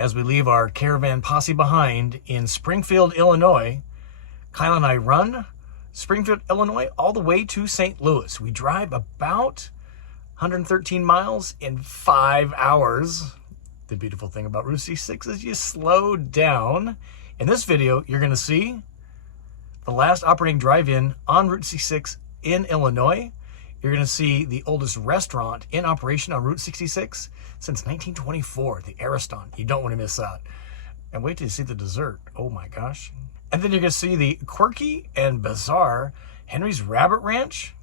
as we leave our caravan posse behind in Springfield, Illinois. Kyle and I run Springfield, Illinois, all the way to St. Louis. We drive about 113 miles in 5 hours. The beautiful thing about Route 66 is you slow down. In this video, you're going to see the last operating drive-in on Route 66 in Illinois. You're going to see the oldest restaurant in operation on Route 66 since 1924, the Ariston. You don't want to miss that. And wait till you see the dessert. Oh my gosh. And then you're going to see the quirky and bizarre Henry's Rabbit Ranch.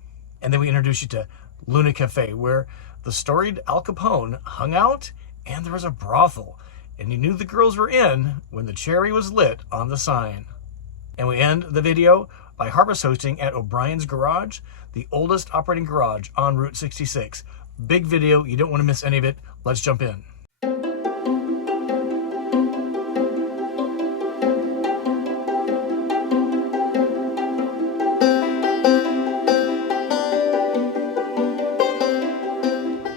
And then we introduce you to Luna Cafe, where the storied Al Capone hung out, and there was a brothel. And you knew the girls were in when the cherry was lit on the sign. And we end the video by harvest hosting at O'Brien's Garage, the oldest operating garage on Route 66. Big video, you don't want to miss any of it. Let's jump in.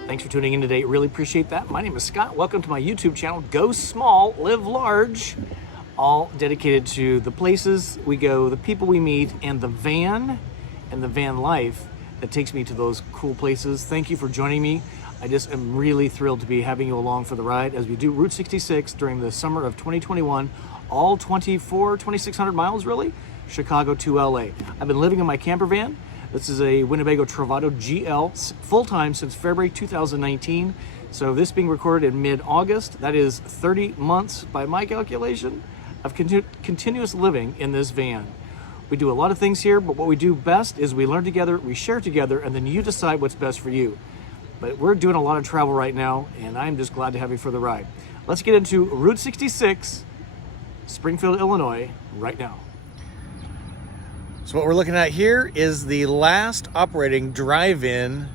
Thanks for tuning in today. Really appreciate that. My name is Scott. Welcome to my YouTube channel, Go Small, Live Large. All dedicated to the places we go, the people we meet, and the van and the van life that takes me to those cool places. Thank you for joining me. I just am really thrilled to be having you along for the ride as we do Route 66 during the summer of 2021, all 2,600 miles really, Chicago to LA. I've been living in my camper van. This is a Winnebago Travado GL, full-time since February 2019. So this being recorded in mid-August, that is 30 months by my calculation of continuous living in this van. We do a lot of things here, but what we do best is we learn together, we share together, and then you decide what's best for you. But we're doing a lot of travel right now, and I'm just glad to have you for the ride. Let's get into Route 66, Springfield, Illinois, right now. So what we're looking at here is the last operating drive-in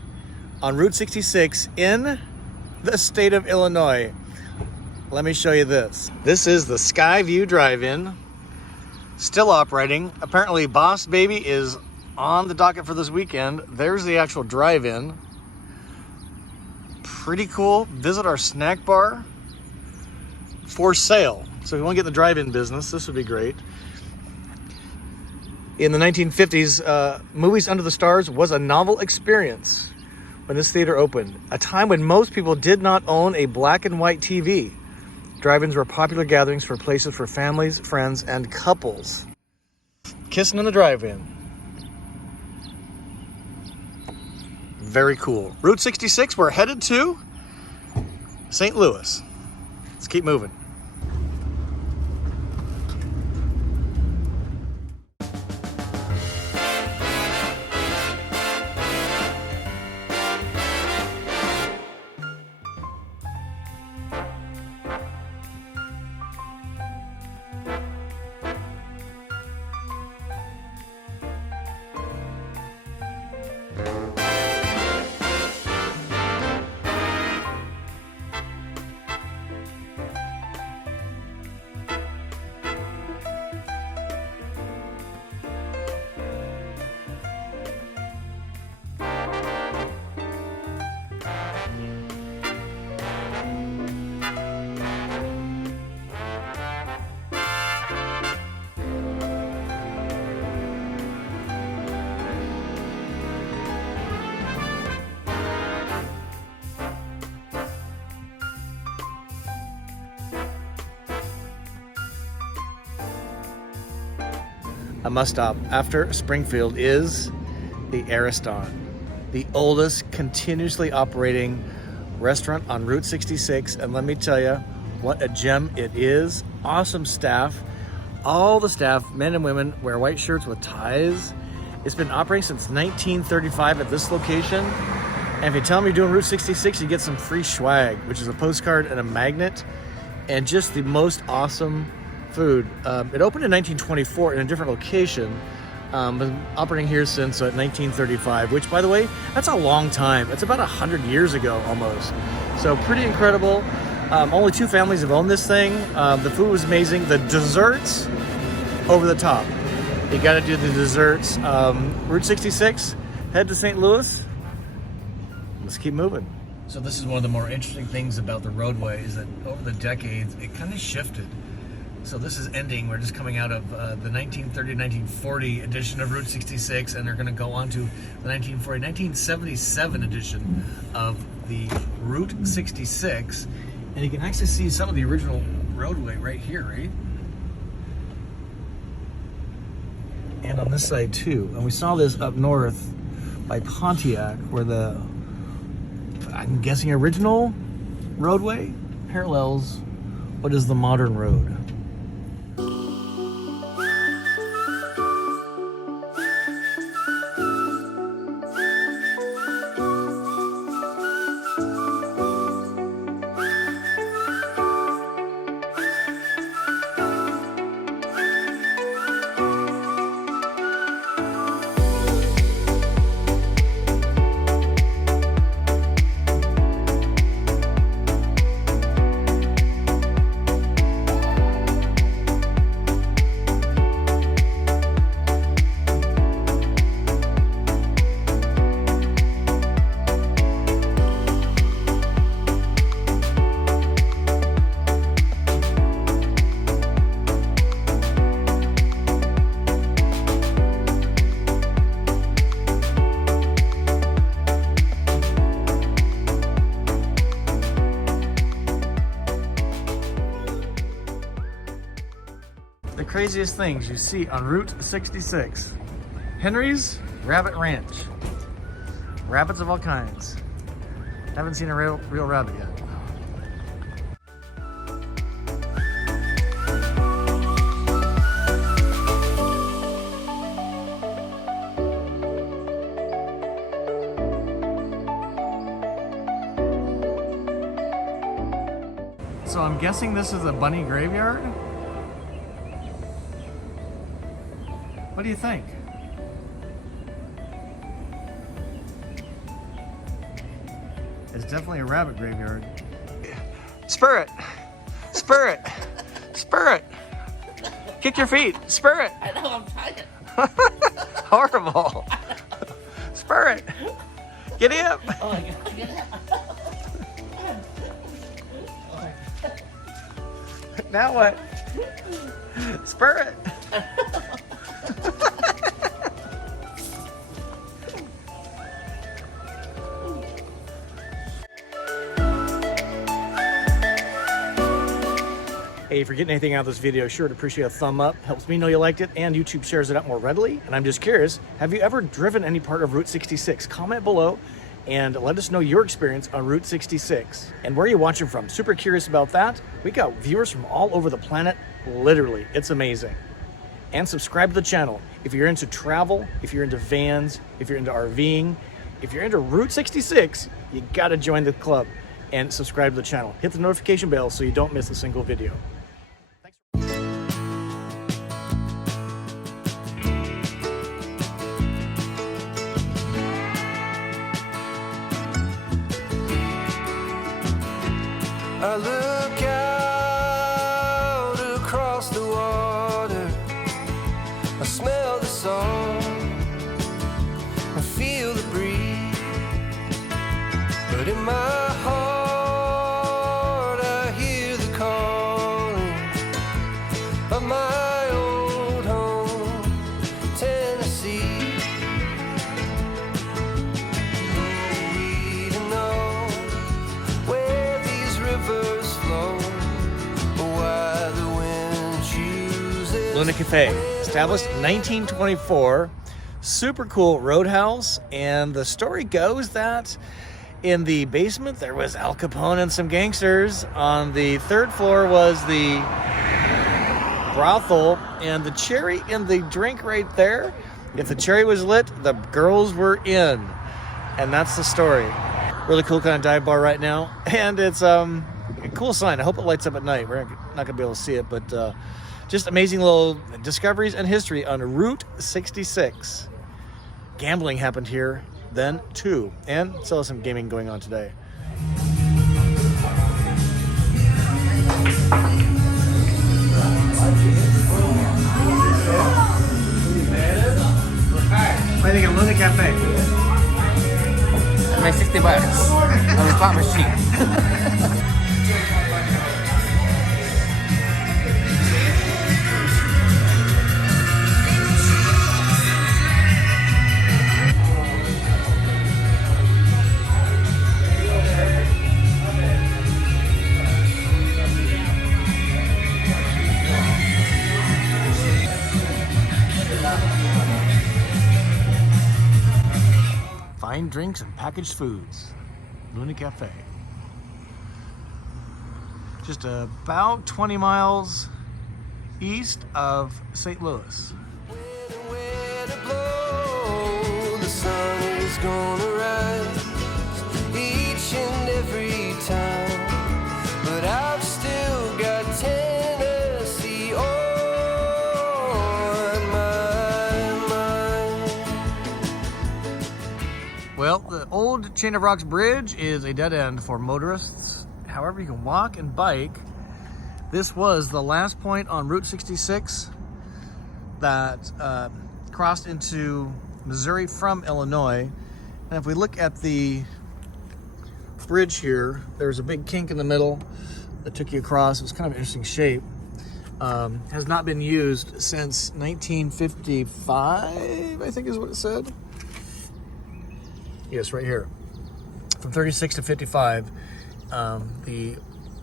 on Route 66 in the state of Illinois. Let me show you this. This is the Skyview Drive-In, still operating. Apparently Boss Baby is on the docket for this weekend. There's the actual drive-in. Pretty cool. Visit our snack bar. For sale. So if you want to get in the drive-in business, this would be great. In the 1950s, Movies Under the Stars was a novel experience when this theater opened. A time when most people did not own a black and white TV. Drive-ins were popular gatherings for places for families, friends, and couples. Kissing in the drive-in. Very cool. Route 66, we're headed to St. Louis. Let's keep moving. A must stop after Springfield is the Ariston, the oldest continuously operating restaurant on Route 66. And let me tell you what a gem it is. Awesome staff. All the staff, men and women, wear white shirts with ties. It's been operating since 1935 at this location. And if you tell them you're doing Route 66, you get some free swag, which is a postcard and a magnet, and just the most awesome food. It opened in 1924 in a different location, been operating here since 1935, which, by the way, that's a long time. It's about 100 years ago almost. So pretty incredible. Only 2 families have owned this thing. The food was amazing. The desserts, over the top. You got to do the desserts. Route 66, head to St. Louis. Let's keep moving. So this is one of the more interesting things about the roadway is that over the decades, it kind of shifted. So this is ending. We're just coming out of the 1930-1940 edition of Route 66, and they're going to go on to the 1977 edition of the Route 66. And you can actually see some of the original roadway right here, right? And on this side too. And we saw this up north by Pontiac, where the, I'm guessing, original roadway parallels what is the modern road. Craziest things you see on Route 66. Henry's Rabbit Ranch. Rabbits of all kinds. Haven't seen a real rabbit yet. So I'm guessing this is a bunny graveyard? What do you think? It's definitely a rabbit graveyard. Spur it! Spur it! Spur it! Kick your feet! Spur it! I know, I'm trying. Horrible! Spur it! Giddy up! Oh my God, get up. Now what? Spur it! Hey, if you're getting anything out of this video, sure to appreciate a thumb up. Helps me know you liked it, and YouTube shares it out more readily. And I'm just curious, have you ever driven any part of Route 66? Comment below and let us know your experience on Route 66. And where are you watching from? Super curious about that. We got viewers from all over the planet, literally. It's amazing. And subscribe to the channel. If you're into travel, if you're into vans, if you're into RVing, if you're into Route 66, you gotta join the club and subscribe to the channel. Hit the notification bell so you don't miss a single video. I look out across the water, I smell the salt, I feel the breeze, but in my heart I hear the calling of my old home, Tennessee. We don't know where these rivers flow, why the wind chooses. Luna Cafe, established 1924, super cool roadhouse, and the story goes that in the basement there was Al Capone and some gangsters. On the third floor was the brothel, and the cherry in the drink right there, if the cherry was lit, the girls were in, and that's the story. Really cool kind of dive bar right now, and it's a cool sign. I hope it lights up at night. We're not gonna be able to see it, but just amazing little discoveries and history on Route 66. Gambling happened here then too, and still some gaming going on today. What do you think of Luna Cafe? My $60. Only $5 slot machine. Fine drinks and packaged foods. Luna Cafe. Just about 20 miles east of St. Louis. When it blows, the sun is gonna rise each and every time. But I've still got Tennessee on my mind. Well, the old Chain of Rocks Bridge is a dead end for motorists. However, you can walk and bike. This was the last point on Route 66 that crossed into Missouri from Illinois. And if we look at the bridge here, there's a big kink in the middle that took you across. It's kind of an interesting shape. Has not been used since 1955, I think is what it said. Yes, right here. From 36 to 55, the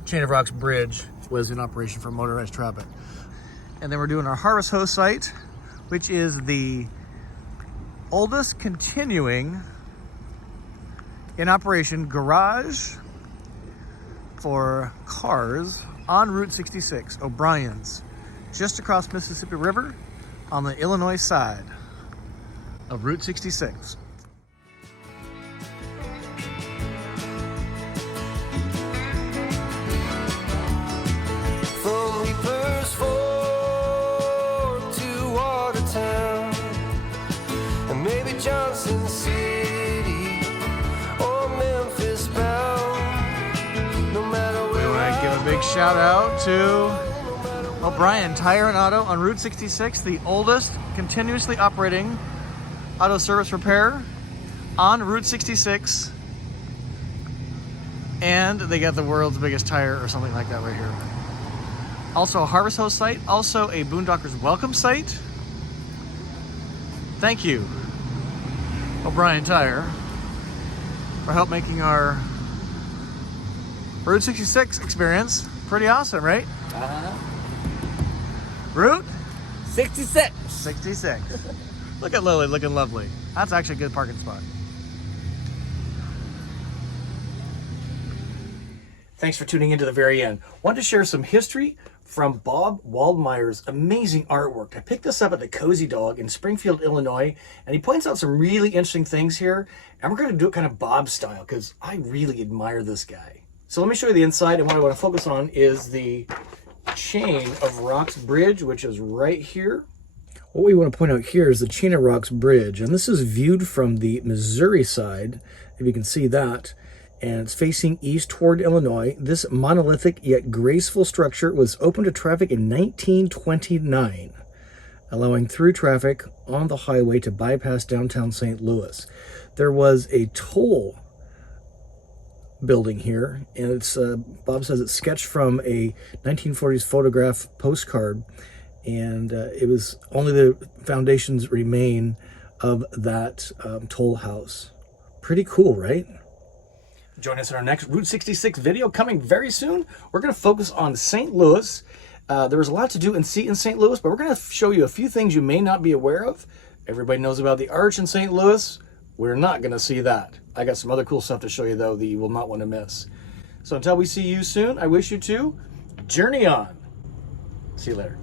Chain of Rocks Bridge was in operation for motorized traffic. And then we're doing our Harvest Hoe site, which is the oldest continuing in operation garage for cars on Route 66, O'Brien's, just across Mississippi River on the Illinois side of Route 66. From Reapers Ford to Watertown, and maybe Johnson City or Memphis bound. No matter We where want to give a big shout out to O'Brien Tire and Auto on Route 66, the oldest continuously operating auto service repair on Route 66. And they got the world's biggest tire or something like that right here. Also a Harvest Hose site, also a Boondockers Welcome site. Thank you, O'Brien Tire, for help making our Route 66 experience pretty awesome, right? Route 66. 66. Look at Lily looking lovely. That's actually a good parking spot. Thanks for tuning in to the very end. Wanted to share some history from Bob Waldmeyer's amazing artwork. I picked this up at the Cozy Dog in Springfield, Illinois, and he points out some really interesting things here. And we're going to do it kind of Bob style because I really admire this guy. So let me show you the inside, and what I want to focus on is the Chain of Rocks Bridge, which is right here. What we want to point out here is the Chain of Rocks Bridge, and this is viewed from the Missouri side, if you can see that, and it's facing east toward Illinois. This monolithic yet graceful structure was opened to traffic in 1929, allowing through traffic on the highway to bypass downtown St. Louis. There was a toll building here, and it's Bob says it's sketched from a 1940s photograph postcard, and it was only the foundations remain of that toll house. Pretty cool, right? Join us in our next Route 66 video coming very soon. We're going to focus on St. Louis. There was a lot to do and see in St. Louis, but we're going to show you a few things you may not be aware of. Everybody knows about the Arch in St. Louis. We're not going to see that. I got some other cool stuff to show you, though, that you will not want to miss. So until we see you soon, I wish you to journey on. See you later.